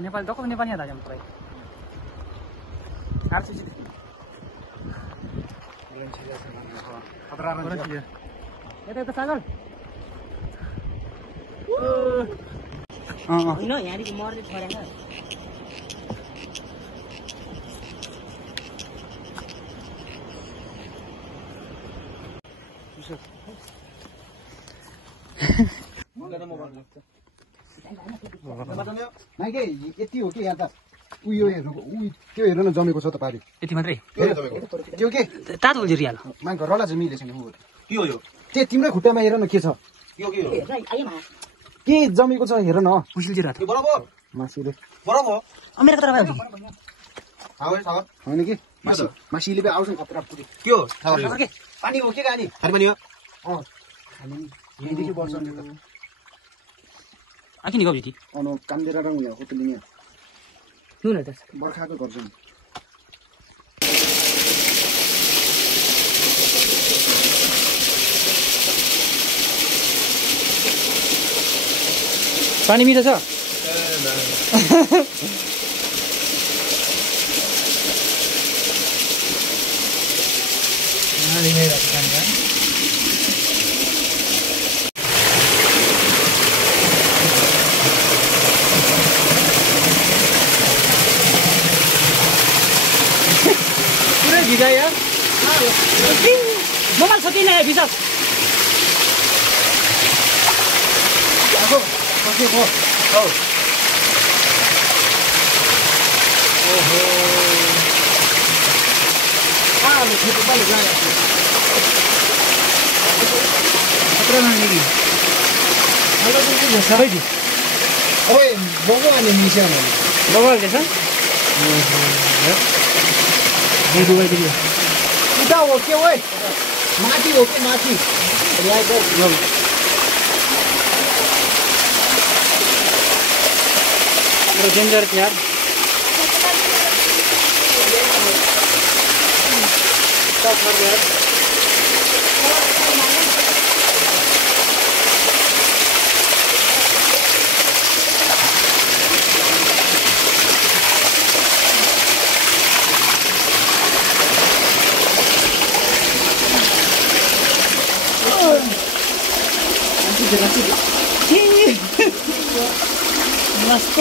नेपाली दक्क नेपाली याद आ गया मुझे आप चीज़ ये तो सागर नो यार ये मोर दे छोड़ा है नाही के यति हो कि यहाँ त उयो हेर्नु त्यो हेर्न जमेको छ त पारि यति मात्रै त्यो के तातो उल्झी रियाल मान घरवाला चाहिँ मिलेछ नि के हो यो त्यो तिम्रो खुट्टामा हेर न के छ के जमेको छ हेर न उसिल जिरा यो बराबर मासीले बराबर मेरो कता भयो होइन कि मासीले पनि आउँछ खतरा पुग्यो के हो के पानी हो के गानी खाने पानी हो यहीँदेखि बस्छ नि त आखिर निकाउ जी अनु कामदेरा रङ ल्या होटल नि नुन त बर्खाको गर्छ नि पानी मिठो छ पुरै भिजा यार मोबाइल छ कि नै भिजा आको कति भयो हो ओहो आले फेरि बाले गयो खतरा नलिगी हेलो दिदी सबै दि ओए बगो अनि मिस्या न मोबाइल के छ ये दुबई देखिए उता हो के ओए माथि हो के माथि ल्याएको पूरा डेंजर यार सब मर गया मस्त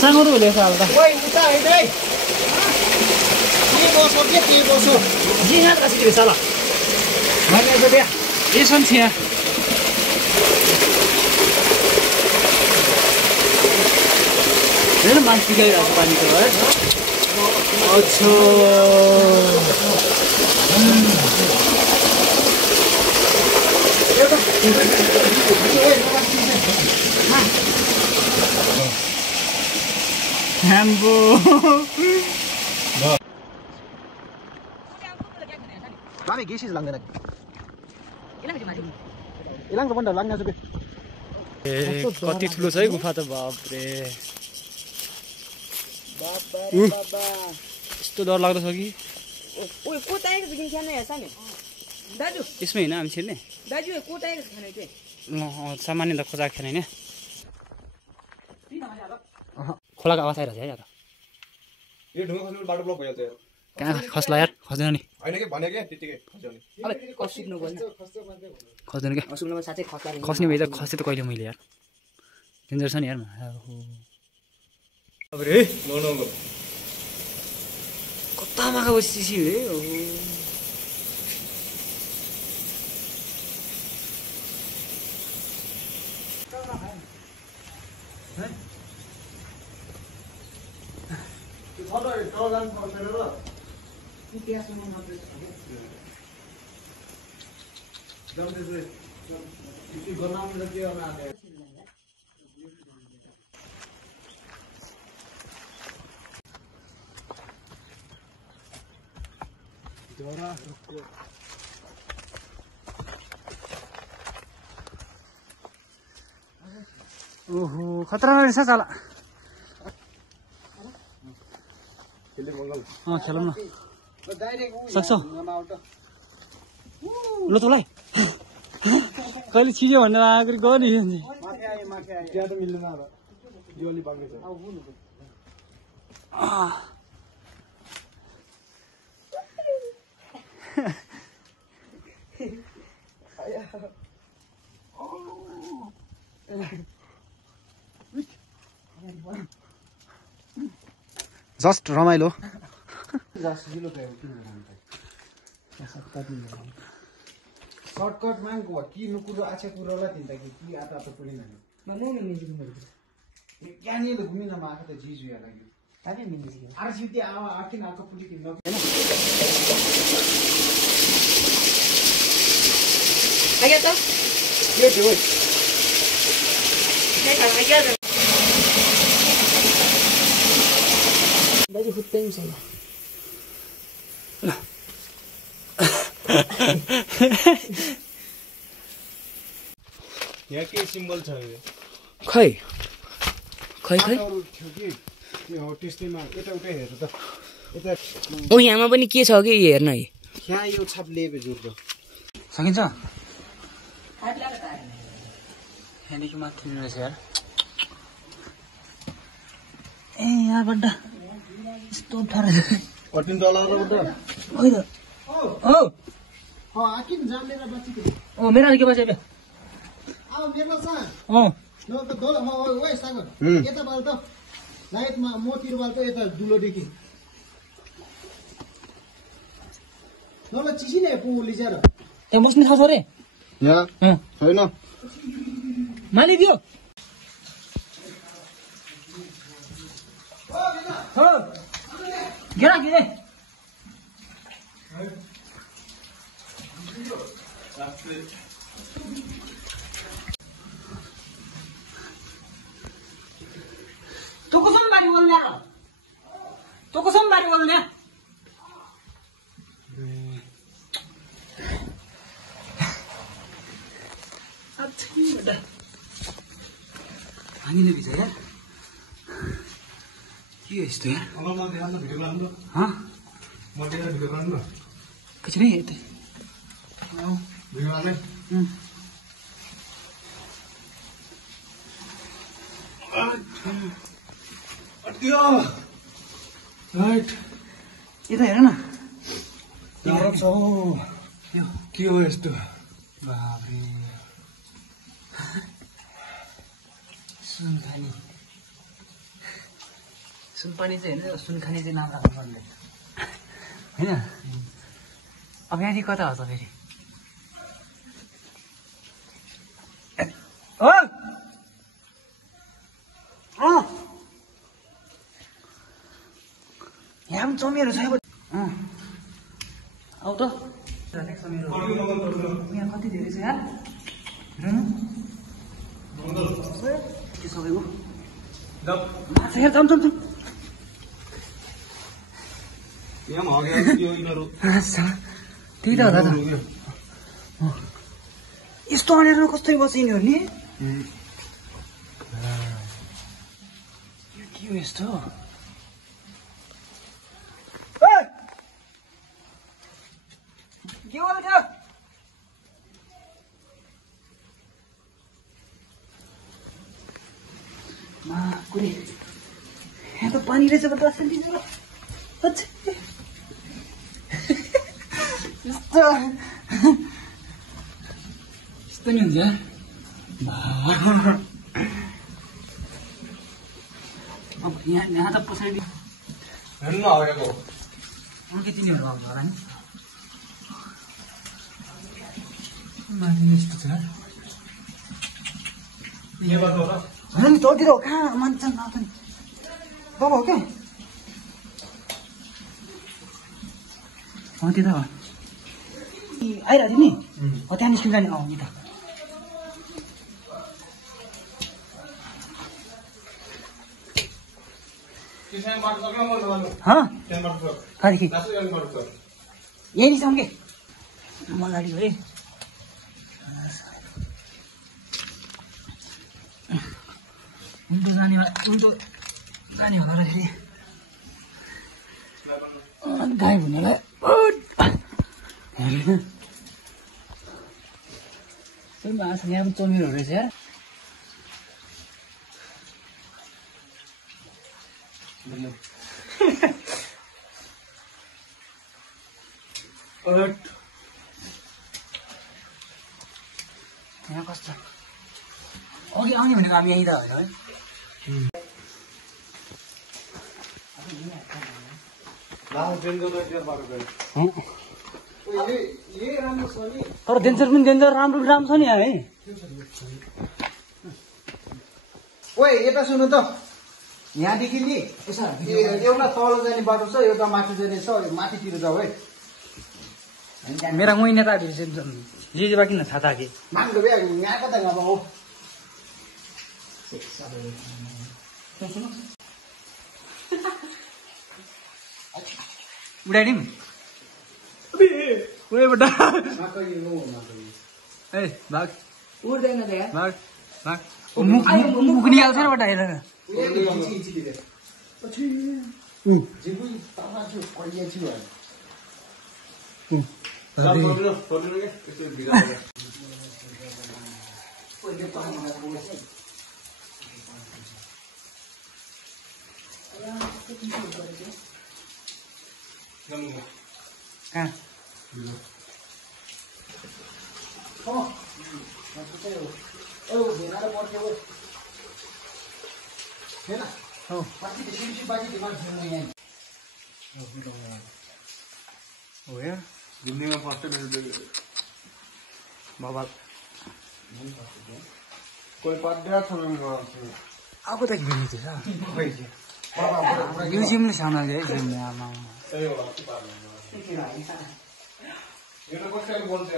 सांगू बोले सालता ओए उता हेर्दै के बसो जी हां कसरी के साला भने त बे ये सन थिया हेर्न मान्छे गइरहेको छ पानीको है अच्छा Hambo. Kami gisis lang ganag. Ilang ka banda lang na sabi. कति ठुलो छ है गुफा त बाप रे बाबा यस्तो डर लाग्दो छ कि ओए कोटाएको बिगिन खान हेर्छ नि दाजु यसमै हैन हामी छिर्ने दाजु कोटाएको खाने के सामान्य त खोजा खेन हैन खोलाको आवाज आइरहेछ है यार यो ढुङ्गा खस्नु बाटो ब्लक भइहाल्छ यार कहाँ खस्ला यार खस्दैन नि हैन के भने के त्यतिकै खस्यो नि अबे कसिक्नु पर्छ खस्दैन के सुन्नुमा साच्चै खस्ला खस्ने भए त खसे त कहिले मैले यार डेन्जर छ नि यार अब रे नो नो नो कतामा गयो सिसिले ओहो खतरा रहेछ साला खेलौँ न सक्छौ ल तँलाई कहिले छिज्यो भनेर आखिर गयो नि माथि आयो त्यहाँ त मिल्दैन अब यो अलि बाँकी छ अब हुनु जस्ट रमाइलो सर्टकट मागो कि नुकुरो आछे कुरोला तिनटा कि आता त पुलिन क्या नहीं तो घूमी ना मार के चीज हुआ लगी अरे नहीं मिली अरे सीधी आके ना को पुलिस न आ गया तो ये जो नहीं खा आ गया तो बाजी खुट्टै छैन यहाँ के सिम्बल छ यो खै खै खै थियो कि यो टेस्टमा एटा उता हेर त एता ओ यहाँमा पनि के छ कि हेर्न है यहाँ यो छाप लिएको जुर्दो सकिन्छ यहाँदेखि माथि रहेछ यार ए यहाँबाट यस्तो अप्ठ्यारो कटिङ तल र ओइ त ओ आकिन जामले र बच्ची ओ मेरो के बजे बे आओ मेरो सा ओ न त दो ओइ सागर यता बाल त लाइटमा मोतिर बाल त यता दुलो देखि न ल चिसी नै पुली जरा त्यहाँ बस्ने ठाउँ छ रे यहाँ छैन मालिक दियो हो गेरा के तँ कसम बारी बोल्ने तँ कसम बारी बोल्ने हामीले भित्र यार के यस्तो यार अब म ध्यान भिडियो बनाउनु हाँ म भिडियो बनाउनु कुछ नहीं है भिडियो बनाउने अट्यो राइट यता हेर न राम्रो छ यो के हो यस्तो बाबरे सुनखानी सुनपानी चाहिँ होइन सुनखानी चाहिँ नाम राख्नु पर्ने होइन अब यहाँदेखि कता हो त फेरि हो यहाँ पनि चमेरो छ आऊ त यहाँ कति धेरै छ यार हेर न के सबैको माछा हेर जाउँ जाउँ यहाँ हग्यो यो यिनीहरू त्यही त हो दादा यस्तो अनेर कस्तै बस्छ यिनीहरू नि यो के हो यस्तो के हो त्यो माकुरी यहाँ त पानी रहेछ यस्तो यस्तो नि हुन्छ अब यहाँ त पछाडि हेर्नु हगेको अर्कै तिनीहरू आउँछ होला नि माथि यस्तो छ के गर्नु र होइन नि तलतिर हो कहाँ मान्छे आउँछ नि बाबा हो क्या त्यता हो आइरहेको थियो नि हो त्यहाँ निस्किन्छ नि अँ यता कहाँदेखि यही निस्कौँ के अगाडि हो है उल्टो जाने होला फेरि गाई भन्नेलाई माछा यहाँ पनि चमेरोहरू रहेछ यार यहाँ कस्तो अघि आउने भनेको हामी यहीँ त होइन है तर डेन्जर पनि डेन्जर राम्रो राम्रो छ नि है ओए यता सुन्नु त यहाँदेखि नि एउटा तल जाने बाटो छ एउटा माथि जाने छ माथितिर जाऊ है मेरा वहीँ नेताहरू जे बाँकी न छाता कि माग्दो बे यहाँ कता गएको हो उडाइदिउँ उडैबाट ए भाग उड्दैन त यार भाग भाग मुख निकाल्छ नि बटा हेर कहाँ हो यार जिन्दगीमा फर्स्ट टाइम बाबा कोही पड्या छ आएको त घिर्नु थियो यो जिम नै सामान है जिम आमा त्यही होला यो त कसैले बोल्छ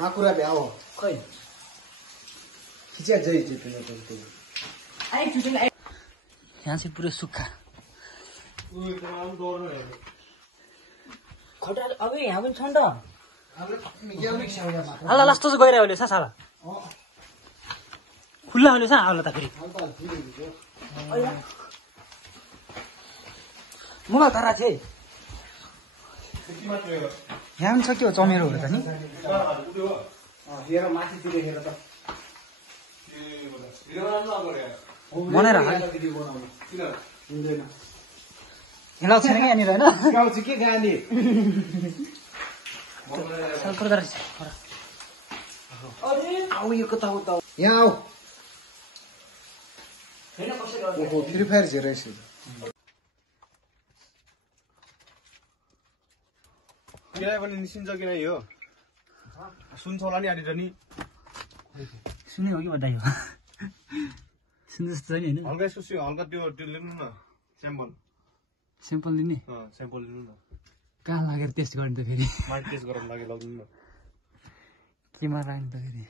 माकुरा भ्याओ खै खिचिया जय चाहिँ यहाँ चाहिँ पुरै सुक्खा खटा अब यहाँ पनि छ नि त आला लास्तो चाहिँ गइरहेको रहेछ साला खुल्ला हुने छ आउला त फेरि मलाई तारा थिए यहाँ पनि छ के हो चमेरोहरू त नि हेर माथितिर हेर त बनाएर हुँदैन हिँडाउ छैन क्या यहाँनिर होइन गाउँछु के गाने आऊ यो कता उता यहाँ आऊ ओहो फ्री फायर झेरेछ किन पनि निस्किन्छ कि नै हो सुन्छ होला नि आएर नि सुने हो कि बधाई हो सुन्नु जस्तो नि होइन हल्का यसो हल्का त्यो लिनु न स्याम्पल सिम्पल लिने स्याम्पल लिनु न कहाँ लागेर टेस्ट गर्ने त फेरि माइक टेस्ट गराउनु लागि लगिनु न केमा लाग्ने त फेरि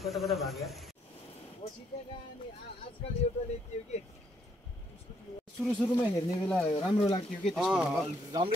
कता कता भाग्यो आजकल एउटा थियो कि सुरु सुरुमा हेर्ने बेला राम्रो लाग्थ्यो कि त्यसको